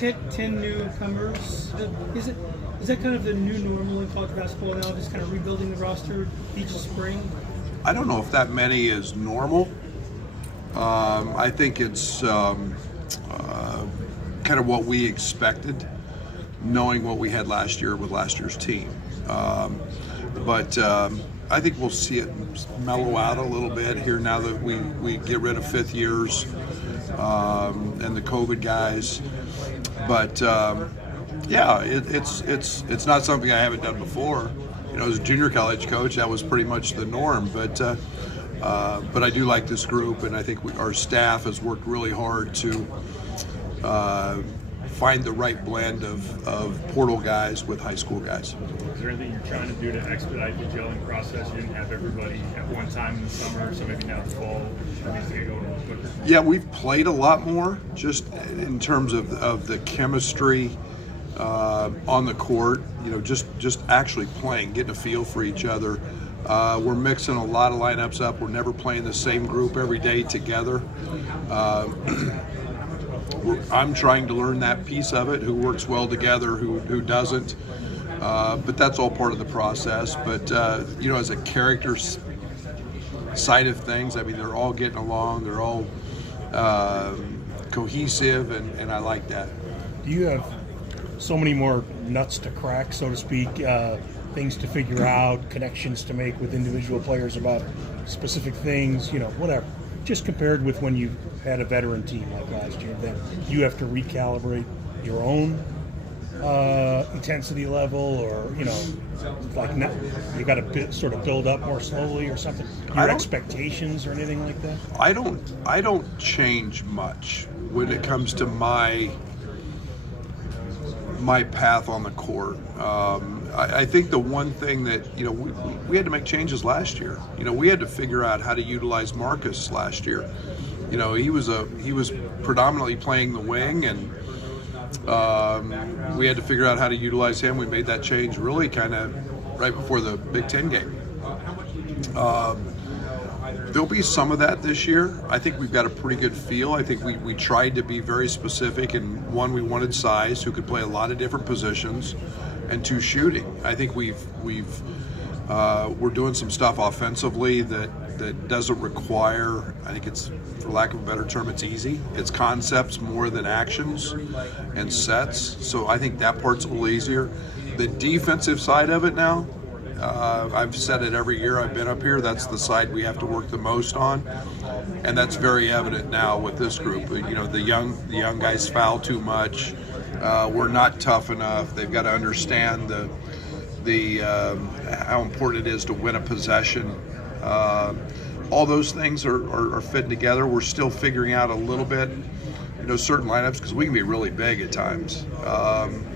10 newcomers. Is that kind of the new normal in college basketball now, just kind of rebuilding the roster each spring? I don't know if that many is normal. I think it's kind of what we expected, knowing what we had last year with last year's team. But I think we'll see it mellow out a little bit here now that we get rid of fifth years and the COVID guys. But yeah, it's not something I haven't done before. You know, as a junior college coach, that was pretty much the norm. But I do like this group, and I think our staff has worked really hard to find the right blend of portal guys with high school guys. Is there anything you're trying to do to expedite the gelling process? You didn't have everybody at one time in the summer, so maybe now the fall it needs to get going a little quicker. Yeah, we've played a lot more just in terms of the chemistry on the court. You know, just actually playing, getting a feel for each other. We're mixing a lot of lineups up. We're never playing the same group every day together. I'm trying to learn that piece of it, who works well together, who doesn't. But that's all part of the process. But, you know, as a character side of things, I mean, they're all getting along. They're all cohesive, and I like that. Do you have so many more nuts to crack, so to speak, things to figure out, connections to make with individual players about specific things, you know, whatever, just compared with when you had a veteran team like last year, that you have to recalibrate your own intensity level, or, you know, like now you got to sort of build up more slowly or something, your expectations or anything like that? I don't change much when it comes to my path on the court. I think the one thing that, you know, we had to make changes last year. You know, we had to figure out how to utilize Marcus last year. You know, he was predominantly playing the wing, and we had to figure out how to utilize him. We made that change really kind of right before the Big Ten game. There'll be some of that this year. I think we've got a pretty good feel. I think we tried to be very specific, and one, we wanted size who could play a lot of different positions, and two, shooting. I think we're doing some stuff offensively that doesn't require, I think it's, for lack of a better term, it's easy. It's concepts more than actions and sets. So I think that part's a little easier. The defensive side of it now, I've said it every year I've been up here, that's the side we have to work the most on, and that's very evident now with this group. You know, the young guys foul too much. We're not tough enough. They've got to understand the how important it is to win a possession. All those things are fitting together. We're still figuring out a little bit, you know, certain lineups, because we can be really big at times.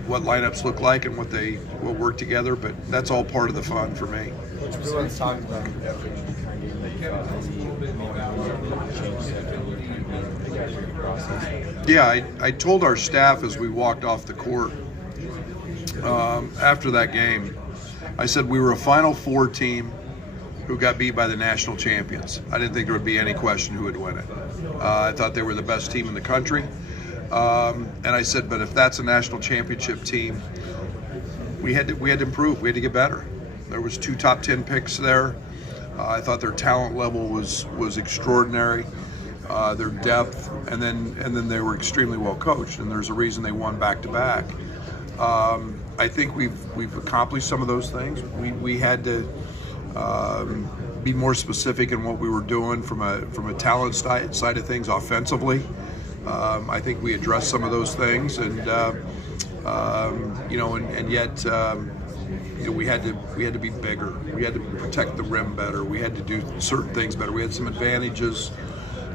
What lineups look like and what they will work together, but that's all part of the fun for me. Everyone's talking about Yeah, I told our staff as we walked off the court after that game, I said we were a Final Four team who got beat by the national champions. I didn't think there would be any question who would win it. I thought they were the best team in the country. And I said, but if that's a national championship team, we had to improve. We had to get better. There was 2 top 10 picks there. I thought their talent level was extraordinary, their depth, and then they were extremely well coached. And there's a reason they won back to back. I think we've accomplished some of those things. We had to be more specific in what we were doing from a talent side of things offensively. I think we addressed some of those things, and you know, and yet you know, we had to be bigger. We had to protect the rim better. We had to do certain things better. We had some advantages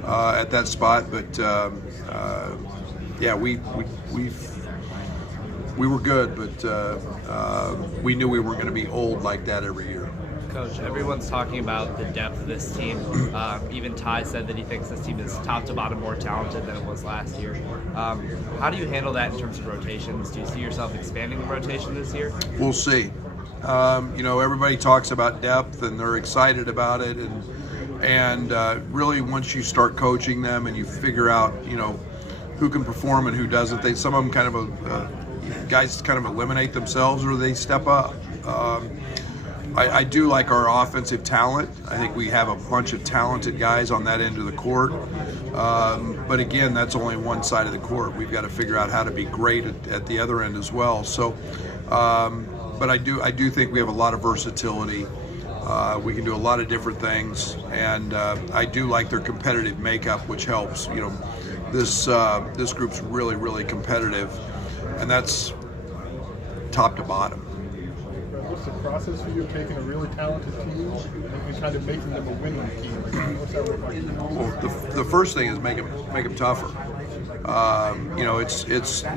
at that spot, but yeah, we were good, but we knew we weren't going to be old like that every year. Coach, everyone's talking about the depth of this team. Even Ty said that he thinks this team is top to bottom more talented than it was last year. How do you handle that in terms of rotations? Do you see yourself expanding the rotation this year? We'll see. You know, everybody talks about depth and they're excited about it, and really once you start coaching them and you figure out, you know, who can perform and who doesn't. Some of them kind of guys kind of eliminate themselves or they step up. I do like our offensive talent. I think we have a bunch of talented guys on that end of the court. But again, that's only one side of the court. We've got to figure out how to be great at the other end as well. So, but I do think we have a lot of versatility. We can do a lot of different things, and I do like their competitive makeup, which helps. You know, this group's really, really competitive, and that's top to bottom. What's the process for you of taking a really talented team and kind of making them a winning team? What's that look like? Well, the first thing is make them tougher. You know, it's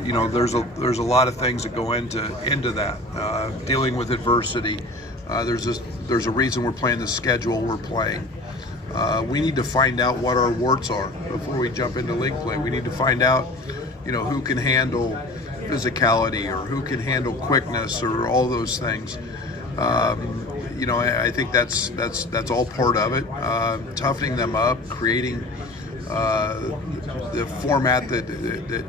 you know, there's a lot of things that go into that. Dealing with adversity. There's a reason we're playing the schedule we're playing. We need to find out what our warts are before we jump into league play. We need to find out, you know, who can handle physicality or who can handle quickness or all those things. You know, I think that's all part of it. Toughening them up, creating the format that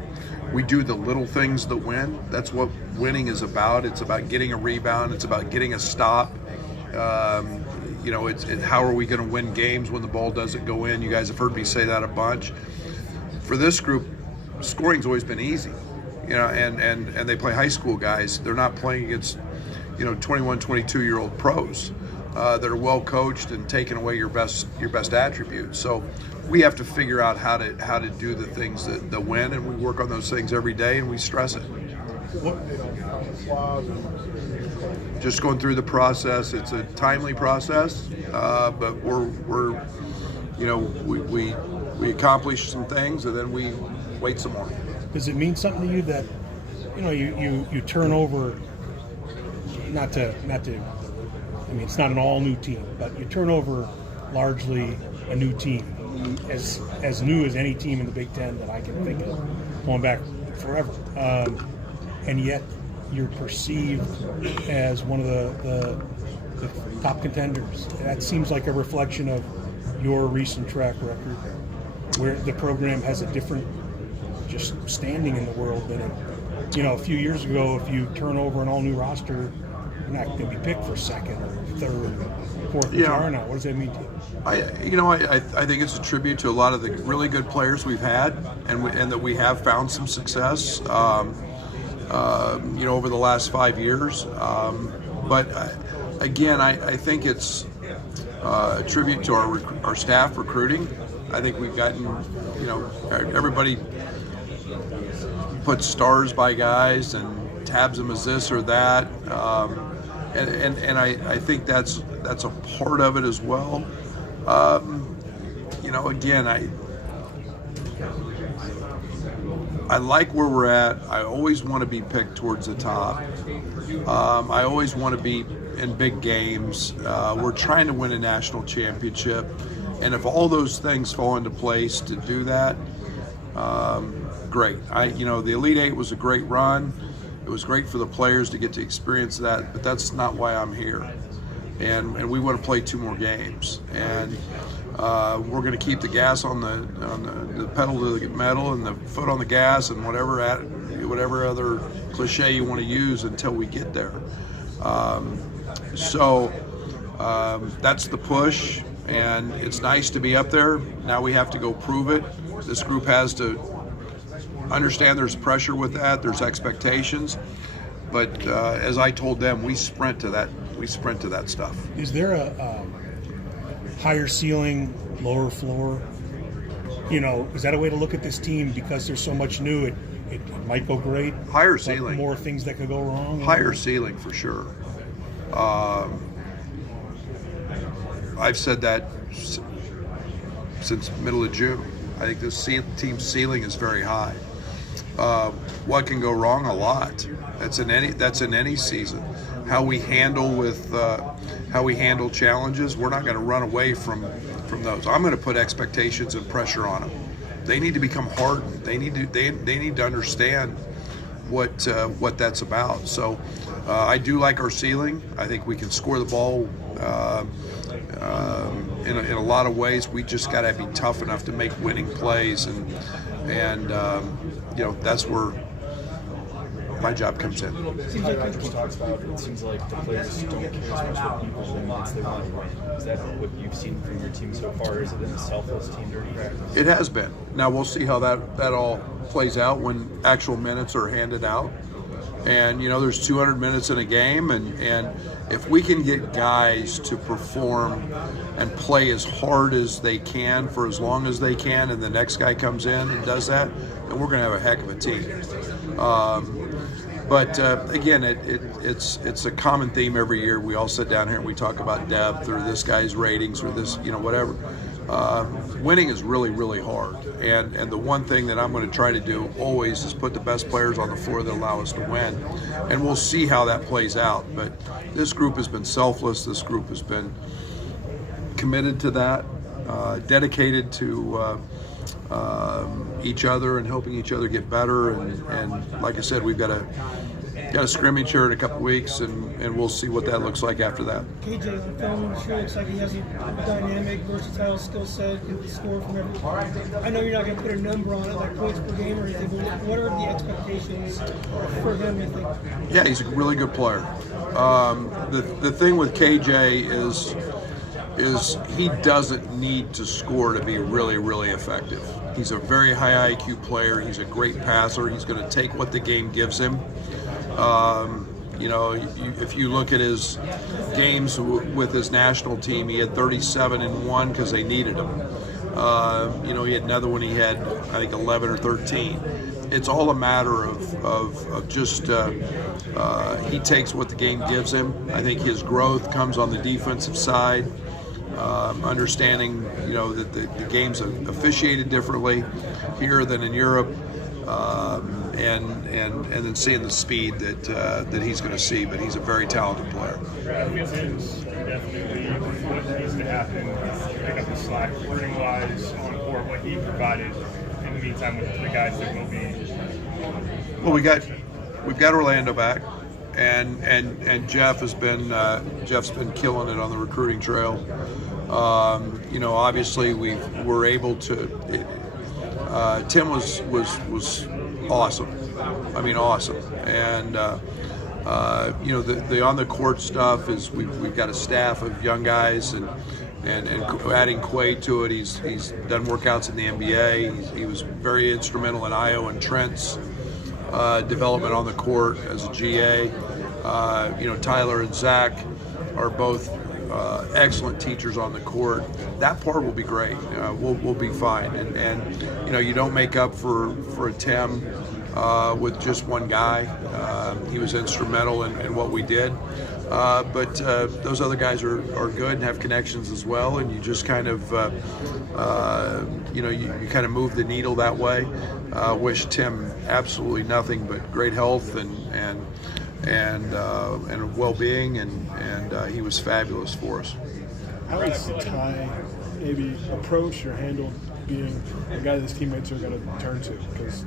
we do the little things that win. That's what winning is about. It's about getting a rebound. It's about getting a stop. You know, it's how are we going to win games when the ball doesn't go in? You guys have heard me say that a bunch. For this group, scoring's always been easy. You know, and they play high school guys. They're not playing against, you know, 21, 22-year-old pros that are well coached and taking away your best attributes. So we have to figure out how to do the things that win, and we work on those things every day, and we stress it. Just going through the process. It's a timely process, but we're you know, we accomplish some things, and then we wait some more. Does it mean something to you that, you know, you turn over, not to, I mean, it's not an all new team, but you turn over largely a new team, as new as any team in the Big Ten that I can think of, going back forever, and yet you're perceived as one of the top contenders. That seems like a reflection of your recent track record, where the program has a different just standing in the world than it, you know, a few years ago. If you turn over an all-new roster, you're not going to be picked for second or third or fourth. Yeah. Now, what does that mean to you? I think it's a tribute to a lot of the really good players we've had, and that we have found some success, you know, over the last 5 years. But again, I think it's a tribute to our staff recruiting. I think we've gotten, you know, everybody puts stars by guys and tabs them as this or that, and I think that's a part of it as well. You know, again, I like where we're at. I always want to be picked towards the top. I always want to be in big games. We're trying to win a national championship, and if all those things fall into place to do that, great. You know, the Elite Eight was a great run. It was great for the players to get to experience that, but that's not why I'm here. And we want to play 2 more games. And we're going to keep the gas on the pedal to the metal and the foot on the gas and whatever other cliche you want to use until we get there. So that's the push, and it's nice to be up there. Now we have to go prove it. This group has to understand there's pressure with that, there's expectations, but as I told them, we sprint to that stuff. Is there a higher ceiling, lower floor? You know, is that a way to look at this team? Because there's so much new, it might go great. Higher ceiling. More things that could go wrong. Higher ceiling for sure. I've said that since middle of June. I think this team's ceiling is very high. What can go wrong? A lot. That's in any season. How we handle challenges. We're not going to run away from those. I'm going to put expectations and pressure on them. They need to become hardened. They need to understand what that's about. So I do like our ceiling. I think we can score the ball in a lot of ways. We just got to be tough enough to make winning plays, and and that's where my job comes in. Ty Rogers talks about it seems like the players don't care as much what people think once they want to win. Is that what you've seen from your team so far? Is it been a selfless team during practice? It has been. Now we'll see how that all plays out when actual minutes are handed out. And there's 200 minutes in a game, and if we can get guys to perform and play as hard as they can for as long as they can, and the next guy comes in and does that, then we're going to have a heck of a team. But again, it's a common theme every year. We all sit down here and we talk about depth or this guy's ratings or this, whatever. Winning is really, really hard. And the one thing that I'm going to try to do always is put the best players on the floor that allow us to win. And we'll see how that plays out. But this group has been selfless. This group has been committed to that, dedicated to each other and helping each other get better. And like I said, we've got a scrimmage here in a couple weeks, and we'll see what that looks like after that. KJ, the film sure looks like he has a dynamic, versatile skill set, can score from every. I know you're not going to put a number on it, like points per game or anything, but what are the expectations for him, you think? Yeah, he's a really good player. The thing with KJ is he doesn't need to score to be really, really effective. He's a very high IQ player. He's a great passer. He's going to take what the game gives him. If you look at his games with his national team, he had 37 in one because they needed him. He had another one. He had, I think, 11 or 13. It's all a matter of just he takes what the game gives him. I think his growth comes on the defensive side. Understanding, that the game's officiated differently here than in Europe, and then seeing the speed that he's going to see. But he's a very talented player. Definitely what needs to happen is pick up the slack, recruiting-wise, on court, what he provided in the meantime with the guys that will be. Well, we've got Orlando back. And Jeff's been killing it on the recruiting trail. Obviously we were able to. Tim was awesome. I mean, awesome. And the on the court stuff is we've got a staff of young guys and adding Quay to it. He's done workouts in the NBA. He was very instrumental in Io and Trent's development on the court as a GA. Tyler and Zach are both excellent teachers on the court. That part will be great. We'll be fine. And you don't make up for a Tim with just one guy. He was instrumental in what we did. But those other guys are good and have connections as well, and you just kind of you kind of move the needle that way. Wish Tim absolutely nothing but great health and well-being, and he was fabulous for us. How has Ty maybe approached or handled being the guy that his teammates are going to turn to? Because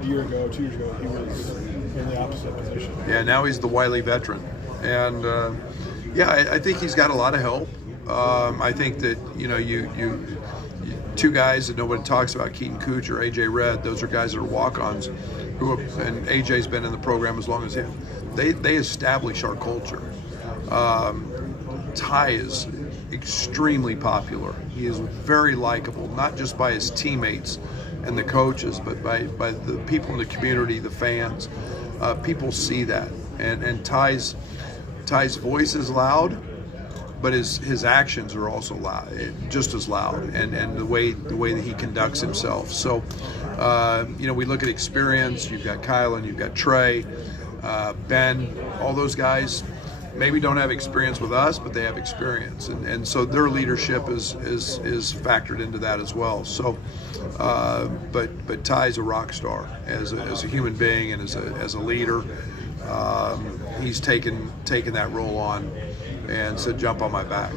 a year ago, 2 years ago, he was in the opposite position. Yeah, now he's the wily veteran. And, I think he's got a lot of help. I think that, you two guys that nobody talks about, Keaton Cooch or AJ Red, those are guys that are walk-ons, and AJ's been in the program as long as him. They establish our culture. Ty is extremely popular. He is very likable, not just by his teammates and the coaches, but by the people in the community, the fans. People see that, and Ty's voice is loud, but his actions are also loud, just as loud, and the way that he conducts himself. So, we look at experience. You've got Kylan, you've got Trey, Ben, all those guys maybe don't have experience with us, but they have experience, and so their leadership is factored into that as well. So, but Ty's a rock star as a human being and as a leader. He's taken that role on and said, "Jump on my back."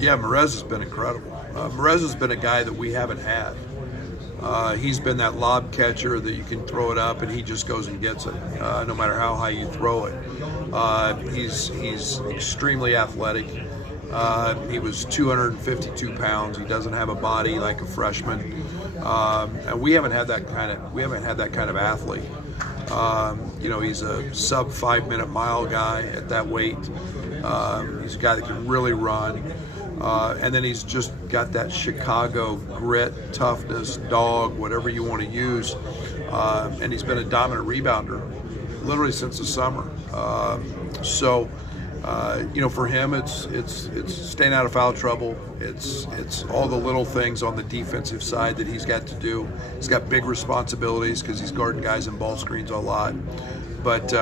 Yeah, Merez has been incredible. Merez has been a guy that we haven't had. He's been that lob catcher that you can throw it up and he just goes and gets it, no matter how high you throw it. He's extremely athletic. He was 252 pounds. He doesn't have a body like a freshman, and we haven't had that kind of athlete. He's a sub 5-minute mile guy at that weight. He's a guy that can really run. And then he's just got that Chicago grit, toughness, dog, whatever you want to use. And he's been a dominant rebounder literally since the summer. For him, it's staying out of foul trouble. It's all the little things on the defensive side that he's got to do. He's got big responsibilities because he's guarding guys in ball screens a lot. But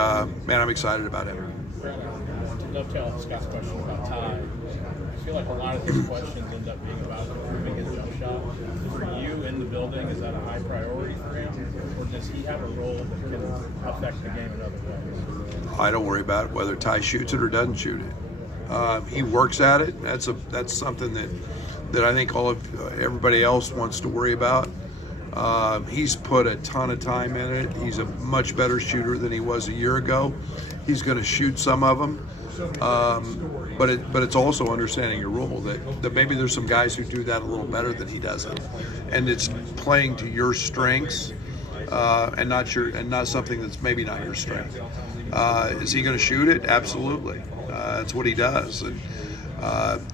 man, I'm excited about him. To dovetail on Scott's question about Ty, I feel like a lot of these questions end up being about improving his jump shot. For you in the building, is that a high priority for him, or does he have a role that can affect the game in other ways? I don't worry about whether Ty shoots it or doesn't shoot it. He works at it. That's something that I think everybody else wants to worry about. He's put a ton of time in it. He's a much better shooter than he was a year ago. He's going to shoot some of them. But it's also understanding your role that maybe there's some guys who do that a little better than he does it, and it's playing to your strengths and not something that's maybe not your strength. Is he going to shoot it? Absolutely. That's what he does, and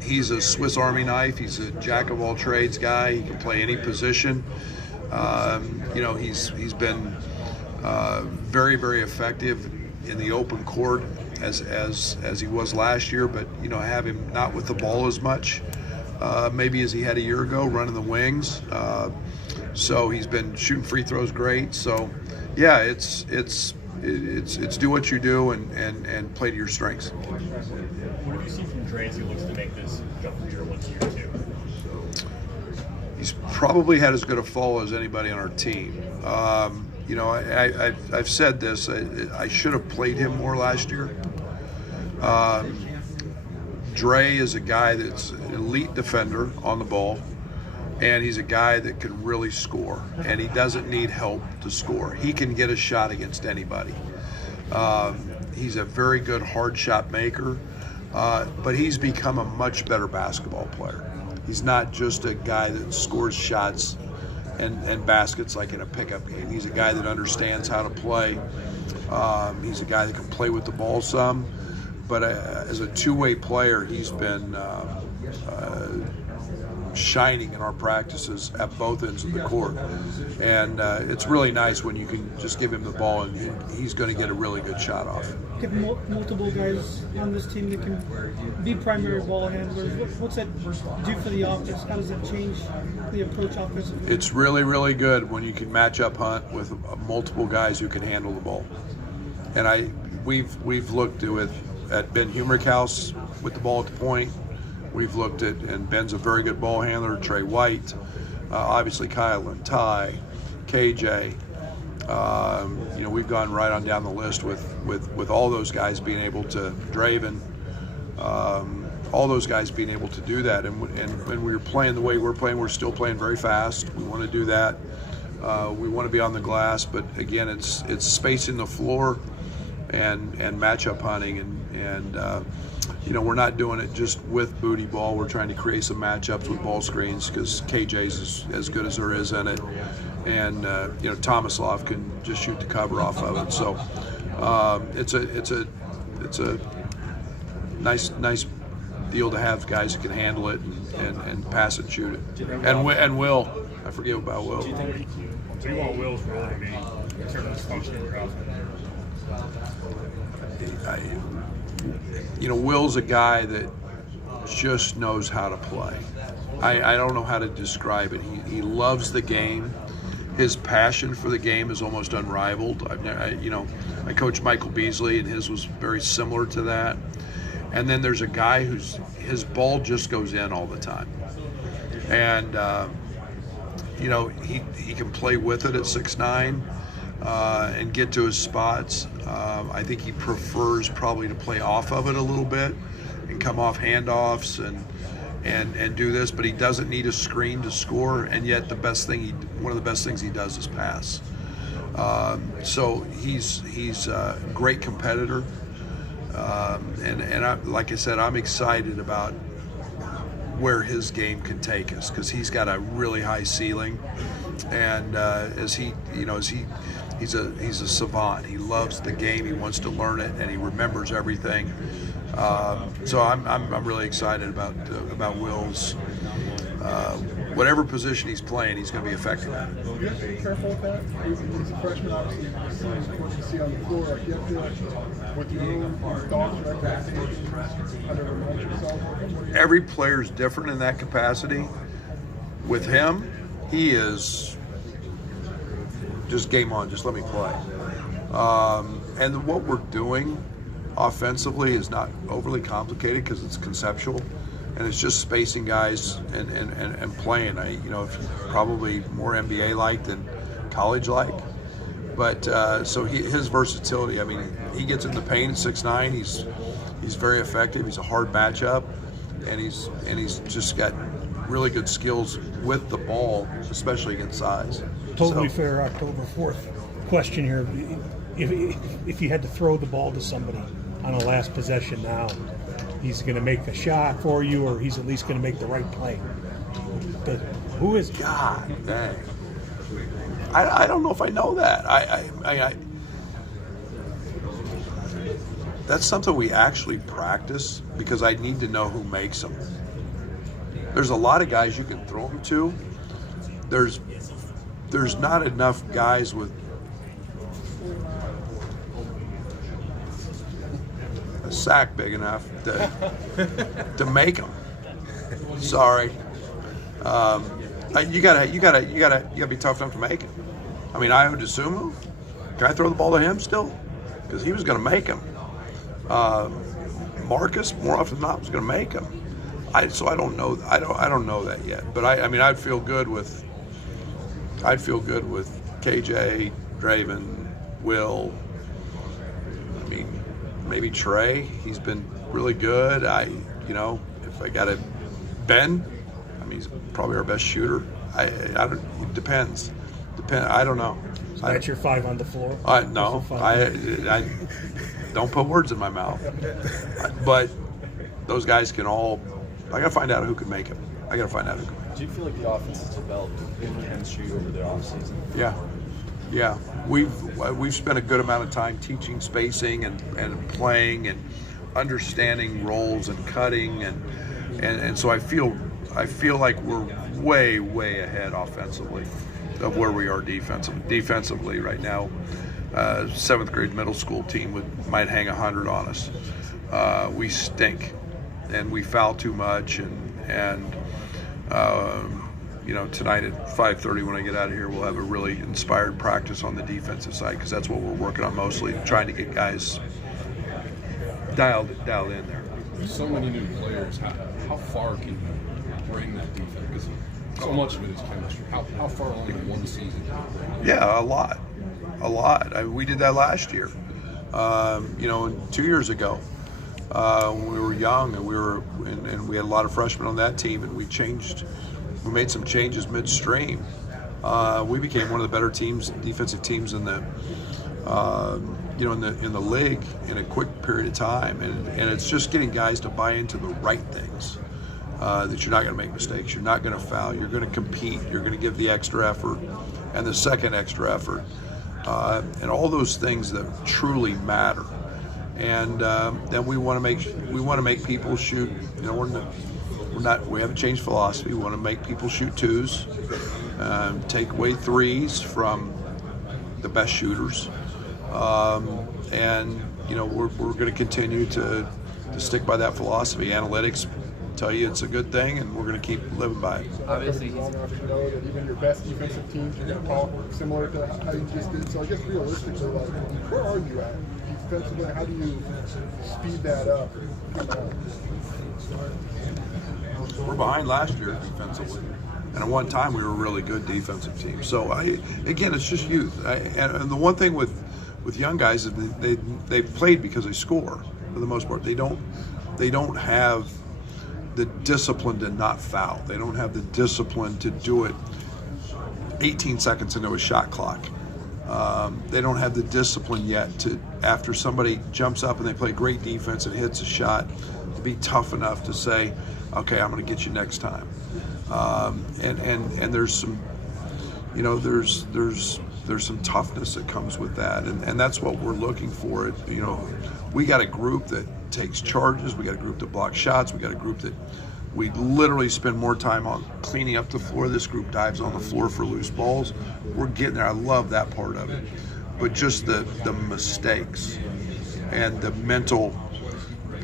he's a Swiss Army knife. He's a jack of all trades guy. He can play any position. He's been very, very effective in the open court as he was last year, but have him not with the ball as much maybe as he had a year ago, running the wings. So he's been shooting free throws great. So yeah, it's do what you do and play to your strengths. What have you seen from Dre as he looks to make this jump from year 1 to year 2? He's probably had as good a fall as anybody on our team. I've said this. I should have played him more last year. Dre is a guy that's an elite defender on the ball, and he's a guy that can really score, and he doesn't need help to score. He can get a shot against anybody. He's a very good hard shot maker, but he's become a much better basketball player. He's not just a guy that scores shots and baskets like in a pickup game. He's a guy that understands how to play. He's a guy that can play with the ball some, but as a two-way player, he's been shining in our practices at both ends of the court. And it's really nice when you can just give him the ball and he's going to get a really good shot off. Get multiple guys on this team that can be primary ball handlers. What's that do for the offense? How does that change the approach offensively? It's really, really good when you can match up Hunt with multiple guys who can handle the ball. And we've looked at Ben Humerkaus with the ball at the point. We've looked at, and Ben's a very good ball handler, Trey White, obviously Kyle and Ty, KJ. We've gone right on down the list with all those guys being able to, Draven, all those guys being able to do that. And when we're playing the way we're playing, we're still playing very fast. We want to do that. We want to be on the glass, but again, it's spacing the floor and matchup hunting, and we're not doing it just with booty ball. We're trying to create some matchups with ball screens because KJ's as good as there is in it, and Tomislav can just shoot the cover off of it. So it's a nice deal to have guys who can handle it and pass it and shoot it. And Will, I forget about Will. Do you want Will's role to be in terms of his function in your offense? Will's a guy that just knows how to play. I don't know how to describe it. He loves the game. His passion for the game is almost unrivaled. I coached Michael Beasley, and his was very similar to that. And then there's a guy his ball just goes in all the time. And, he can play with it at 6'9", and get to his spots. I think he prefers probably to play off of it a little bit and come off handoffs and do this, but he doesn't need a screen to score, and yet one of the best things he does is pass. So he's a great competitor, and like I said, I'm excited about where his game can take us, because he's got a really high ceiling, and he's a savant. He loves the game. He wants to learn it, and he remembers everything. So I'm really excited about Will's. Whatever position he's playing, he's going to be effective at it. You have to be careful with that. He's a freshman, obviously. What you see on the floor, like you have to, with your own thoughts or expectations, kind of remind yourself. Every player is different in that capacity. With him, he is just game on, just let me play. And what we're doing offensively is not overly complicated because it's conceptual, and it's just spacing guys and playing. If probably more NBA-like than college-like. But so his versatility, I mean, he gets in the paint at 6'9". He's very effective. He's a hard matchup, and he's just got really good skills with the ball, especially against size. Totally fair October 4th question here. If you had to throw the ball to somebody on a last possession now, he's going to make a shot for you, or he's at least going to make the right play. Who is it? God dang. I don't know if I know that. I that's something we actually practice, because I need to know who makes them. There's a lot of guys you can throw them to. There's not enough guys with a sack big enough to make them. Sorry. You gotta be tough enough to make it. I mean, Io DeSumo, can I throw the ball to him still? Because he was going to make him. Marcus, more often than not, was going to make him. So I don't know. I don't know that yet. But I'd feel good with KJ, Draven, Will. I mean, maybe Trey. He's been really good. If I got Ben, I mean, he's probably our best shooter. It depends. I don't know. So that's your 5 on the floor? No, I don't put words in my mouth. But those guys can all. I gotta find out who can make it. Do you feel like the offense has developed in chemistry over the offseason? Yeah. We've spent a good amount of time teaching spacing and playing and understanding roles and cutting and so I feel like we're way ahead offensively of where we are defensively right now. 7th grade middle school team might hang 100 on us. We stink, and we foul too much, and tonight at 5:30 when I get out of here, we'll have a really inspired practice on the defensive side, because that's what we're working on mostly, trying to get guys dialed in there. So many new players. How far can you bring that defense? Because so much of it is chemistry. How far only in one season? Yeah, a lot. We did that last year. 2 years ago, when we were young, and we had a lot of freshmen on that team, and we made some changes midstream. We became one of the better defensive teams in the in the league in a quick period of time, and it's just getting guys to buy into the right things. That you're not going to make mistakes, you're not going to foul, you're going to compete, you're going to give the extra effort and the second extra effort, and all those things that truly matter. And then we want to make people shoot. We haven't changed philosophy. We want to make people shoot twos, take away threes from the best shooters, and we're going to continue to stick by that philosophy. Analytics tell you it's a good thing, and we're going to keep living by it. Obviously, long enough to know that even your best defensive teams are going to talk similar to how you just did. So I guess realistically, where are you at defensively? How do you speed that up? We're behind last year defensively, and at one time we were a really good defensive team. So again, it's just youth. And the one thing with young guys is they played because they score for the most part. They don't have the discipline to not foul. They don't have the discipline to do it 18 seconds into a shot clock. They don't have the discipline yet to, after somebody jumps up and they play great defense and hits a shot, to be tough enough to say, okay, I'm going to get you next time. And there's some, you know, there's some toughness that comes with that, and that's what we're looking for. You know, we got a group that takes charges. We got a group that blocks shots. We got a group that we literally spend more time on cleaning up the floor. This group dives on the floor for loose balls. We're getting there. I love that part of it. But just the mistakes and the mental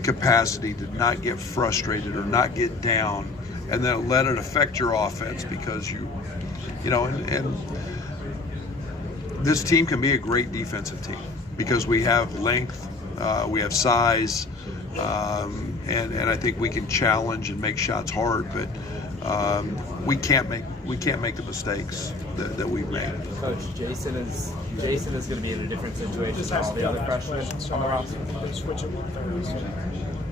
capacity to not get frustrated or not get down and then let it affect your offense, because you know, and this team can be a great defensive team because we have length, we have size, and I think we can challenge and make shots hard, but we can't make the mistakes that we've made. Coach, Jason is going to be in a different situation than all the other freshmen on the roster.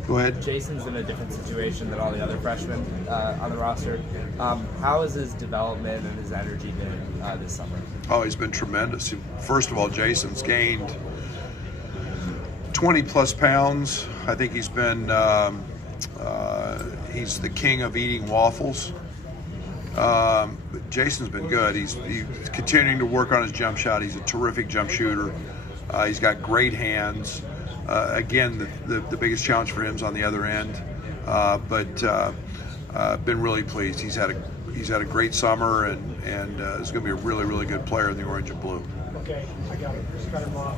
Go ahead. Jason's in a different situation than all the other freshmen on the roster. How has his development and his energy been this summer? Oh, he's been tremendous. First of all, Jason's gained 20 plus pounds. I think he's been he's the king of eating waffles. But Jason's been good. He's continuing to work on his jump shot. He's a terrific jump shooter. He's got great hands. Again, the biggest challenge for him is on the other end, but been really pleased. He's had a great summer, and is going to be a really, really good player in the orange and blue. Okay, I got it. Cut him off.